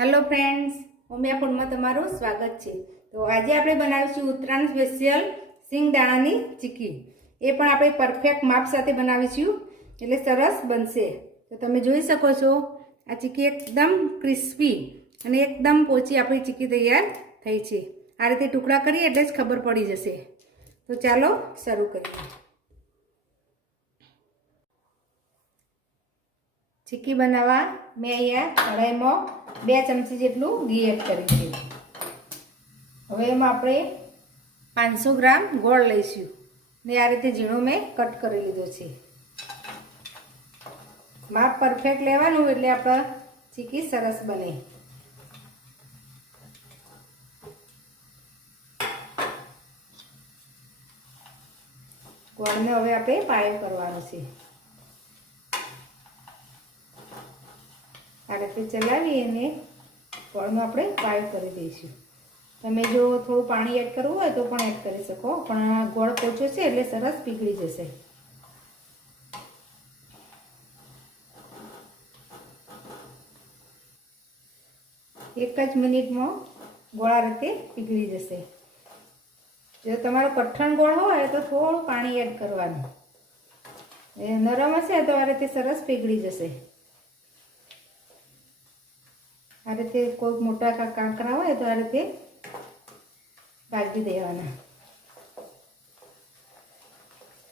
Hello friends Umiya ફૂડમાં તમારું સ્વાગત છે. તો આજે આપણે બનાવીશું ઉત્તરાયણ સ્પેશિયલ સિંગદાણાની ચીકી. એ પણ આપણે પરફેક્ટ માપ સાથે બનાવીશું. એટલે સરસ બનશે. તો તમે જોઈ શકો છો, આ ચીકી એકદમ ક્રિસ્પી અને એકદમ પોચી આપણી ચીકી તૈયાર થઈ છે. આ રીતે ટુકડા કરીએ એટલે જ ખબર પડી જશે. તો ચાલો શરૂ કરીએ. ચીક્કી બનાવવા મેં અહીંયા કઢાઈમાં બે ચમચી જેટલું ઘી એડ કર્યું છે. હવે એમાં આપણે પાંચસો ગ્રામ ગોળ લઈશું ને આ રીતે ઝીણો મેં કટ કરી લીધો છે. માપ પરફેક્ટ લેવાનું એટલે આપણે ચીકી સરસ બને. ગોળને હવે આપણે પાયો કરવાનો છે. આ રીતે ચલાવી અને ગોળનો આપણે પાયો કરી દઈશું. તમે જો થોડું પાણી એડ કરવું હોય તો પણ એડ કરી શકો, પણ ગોળ પોચો છે એટલે સરસ પીગળી જશે. એક જ મિનિટમાં ગોળ રીતે પીગળી જશે. જો તમારો કઠણ ગોળ હોય તો થોડું પાણી એડ કરવાનું. નરમ હશે તો આ રીતે સરસ પીગળી જશે. આ રીતે કોઈ મોટા કાંકરા હોય તો આ રીતે ભાજી દેવાના.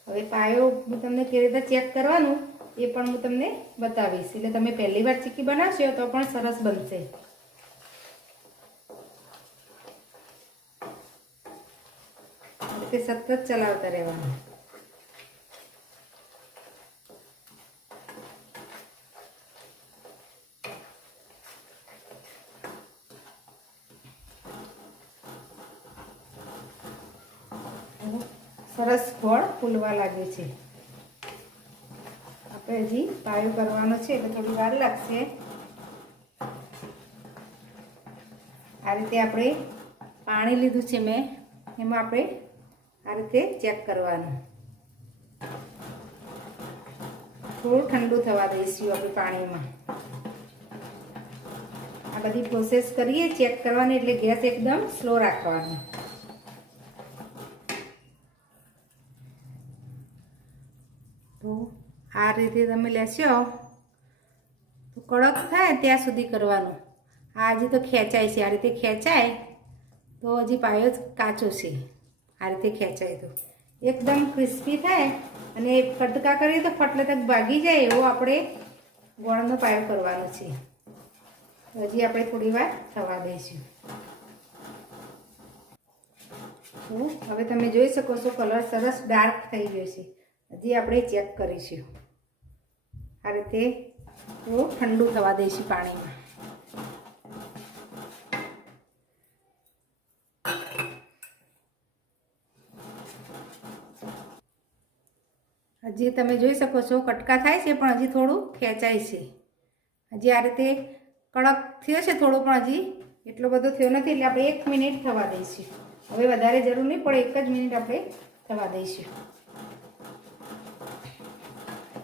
હવે પાયો હું તમને કેવી રીતે ચેક કરવાનું એ પણ હું તમને બતાવીશ. એટલે તમે પહેલી વાર ચીકી બનાવશો તો પણ સરસ બનશે. રીતે સતત ચલાવતા રહેવાનું. સરસ ફળ ફૂલવા લાગે છે. આપણે હજી પાયો કરવાનો છે એટલે થોડી વાર લાગશે. આ રીતે આપણે પાણી લીધું છે મેં, એમાં આપણે આ રીતે ચેક કરવાનું. થોડું ઠંડુ થવા દઈશું આપણે પાણીમાં. આ બધી પ્રોસેસ કરીએ, ચેક કરવાની એટલે ગેસ એકદમ સ્લો રાખવાનો તો આ રીતે તમે લેશો. તો કડક થાય ત્યાં સુધી કરવાનું. આ હજી તો ખેંચાય છે, આ રીતે ખેંચાય તો હજી પાયો કાચો છે. આ રીતે ખેંચાય તો. એકદમ ક્રિસ્પી થાય અને કટકા કરીએ તો ફટલે તક ભાગી જાય એવો આપણે ગોળનો પાયો કરવાનો છે. હજી આપણે થોડી વાર થવા દઈશું. હવે તમે જોઈ શકો છો, કલર સરસ ડાર્ક થઈ ગયો છે. હજી આપણે ચેક કરીશું. આ રીતે ઠંડુ થવા દઈશું પાણીમાં. હજી તમે જોઈ શકો છો કટકા થાય છે, પણ હજી થોડું ખેંચાય છે. હજી આ રીતે કડક થયો છે થોડો, પણ હજી એટલો બધો થયો નથી, એટલે આપણે એક મિનિટ થવા દઈશું. હવે વધારે જરૂર નહીં પડે, એક જ મિનિટ આપણે થવા દઈશું.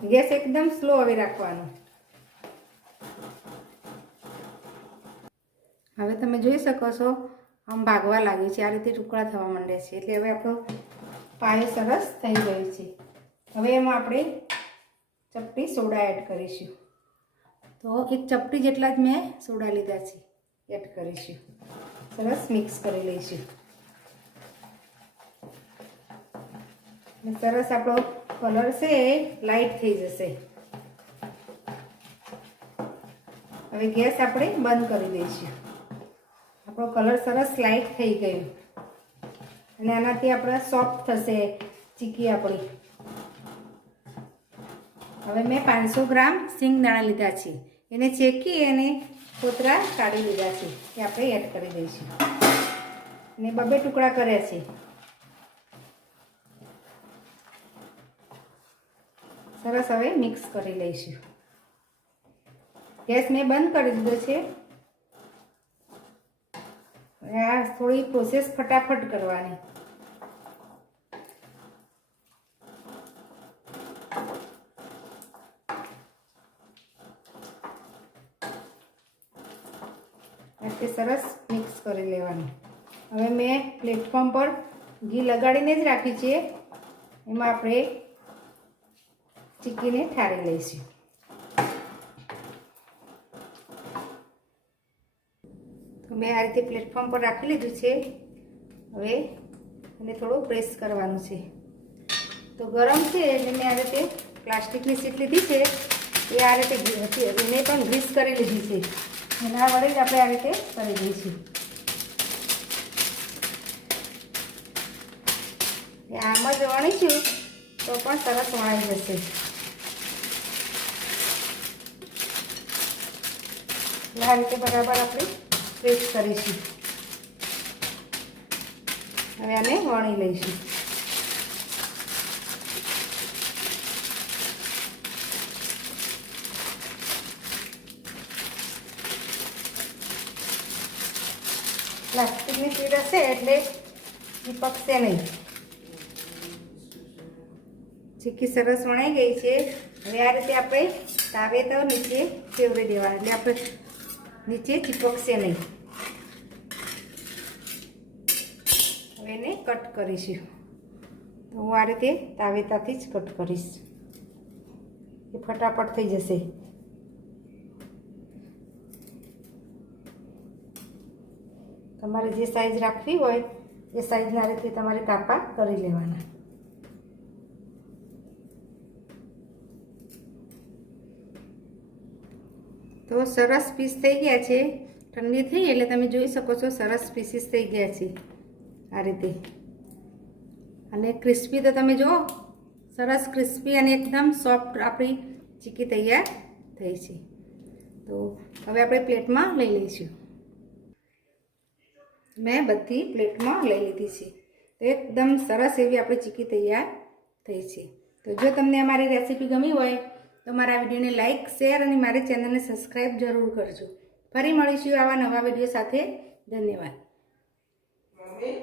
ગેસ એકદમ સ્લો હવે રાખવાનો. હવે તમે જોઈ શકો છો, આમ ભાગવા લાગ્યું છે. આ રીતે ટુકડા થવા માંડે છે. એટલે હવે આપણો પાયો સરસ થઈ ગયો છે. હવે એમાં આપણે ચપટી સોડા એડ કરીશું. તો એક ચપટી જેટલા જ મેં સોડા લીધા છે, એડ કરીશું. સરસ મિક્સ કરી લઈશું. સરસ આપણો કલર છે એ લાઈટ થઈ જશે. હવે ગેસ આપણે બંધ કરી દઈશું. આપણો કલર સરસ લાઇટ થઈ ગયો. અને આનાથી આપણે સોફ્ટ થશે ચીકી આપણી. હવે મેં પાંચસો ગ્રામ સિંગદાણા લીધા છે. એને ચેકી અને કોતરા કાઢી લીધા છે. એ આપણે એડ કરી દઈશું. અને બબે ટુકડા કર્યા છે. સરસ હવે મિક્સ કરી લઈશું. ગેસ મેં બંધ કરી દીધો છે. આ થોડી પ્રોસેસ ફટાફટ કરવાની. સરસ મિક્સ કરી લેવાનું. હવે મેં પ્લેટફોર્મ પર ઘી લગાડીને જ રાખી છે. એમાં આપણે ચીકીને ઠારી લઈશું. મેં આ રીતે પ્લેટફોર્મ પર રાખી લીધું છે. હવે એને થોડું પ્રેસ કરવાનું છે. તો ગરમ છે એટલે મેં આ રીતે પ્લાસ્ટિકની સીટ લીધી છે. એ આ રીતે એને પણ ગ્રીસ કરી લીધી છે. એના વડે જ આપણે આ રીતે કરી દઈશું. આમ જ વણીશું, તો પણ સરસ વણાઈ જશે. આ રીતે બરાબર આપણે પ્રેસ કરીશું. હવે આને વણી લઈશું. પ્લાસ્ટિકની સીડ હશે એટલે દીપકશે નહીં. ચીખી સરસ વણાઈ ગઈ છે. હવે આ રીતે આપણે તાવે તો નીચે ફેવરી દેવા એટલે આપણે નીચે ચીપકશે નહીં હવે એને કટ કરીશું. તો હું આ રીતે તાવેતાથી જ કટ કરીશ. એ ફટાફટ થઈ જશે. તમારે જે સાઈઝ રાખવી હોય, એ સાઈઝના રીતે તમારે કાપા કરી લેવાના. તો સરસ પીસ થઈ ગયા છે. ઠંડી થઈ એટલે તમે જોઈ શકો છો સરસ પીસીસ થઈ ગયા છે. આ રીતે. અને ક્રિસ્પી તો તમે જુઓ, સરસ ક્રિસ્પી અને એકદમ સોફ્ટ આપણી ચીકી તૈયાર થઈ છે. તો હવે આપણે પ્લેટમાં લઈ લઈશું. મેં બધી પ્લેટમાં લઈ લીધી છે. તો એકદમ સરસ એવી આપણી ચીકી તૈયાર થઈ છે. તો જો તમને અમારી રેસીપી ગમી હોય તો મારા વિડીયોને લાઇક શેર અને મારી ચેનલને સબસ્ક્રાઈબ જરૂર કરજો. ફરી મળીશું આવા નવા વીડિયો સાથે. ધન્યવાદ.